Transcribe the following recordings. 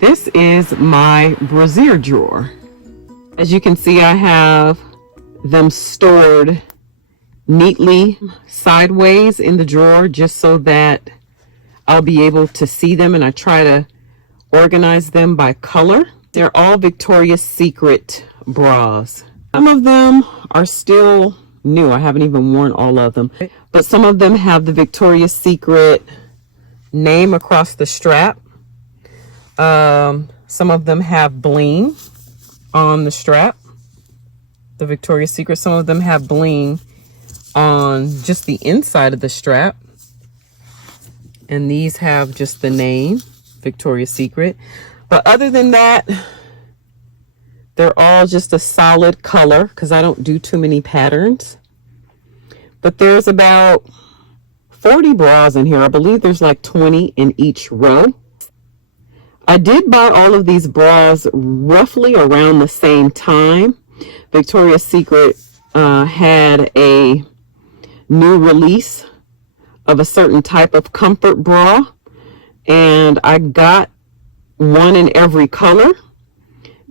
This is my brassiere drawer. As you can see, I have them stored neatly sideways in the drawer just so that I'll be able to see them, and I try to organize them by color. They're all Victoria's Secret bras. Some of them are still new. I haven't even worn all of them, but some of them have the Victoria's Secret name across the strap. Some of them have bling on the strap, the Victoria's Secret. Some of them have bling on just the inside of the strap, and these have just the name Victoria's Secret. But other than that, they're all just a solid color because I don't do too many patterns. But there's about 40 bras in here. I believe there's like 20 in each row. I did buy all of these bras roughly around the same time. Victoria's Secret had a new release of a certain type of comfort bra, and I got one in every color,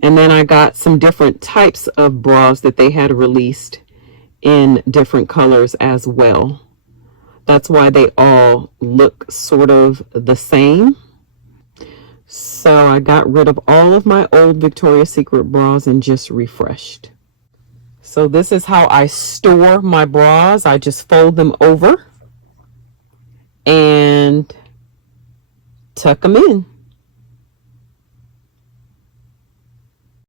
and then I got some different types of bras that they had released in different colors as well. That's why they all look sort of the same. So I got rid of all of my old Victoria's Secret bras and just refreshed. So this is how I store my bras. I just fold them over and tuck them in.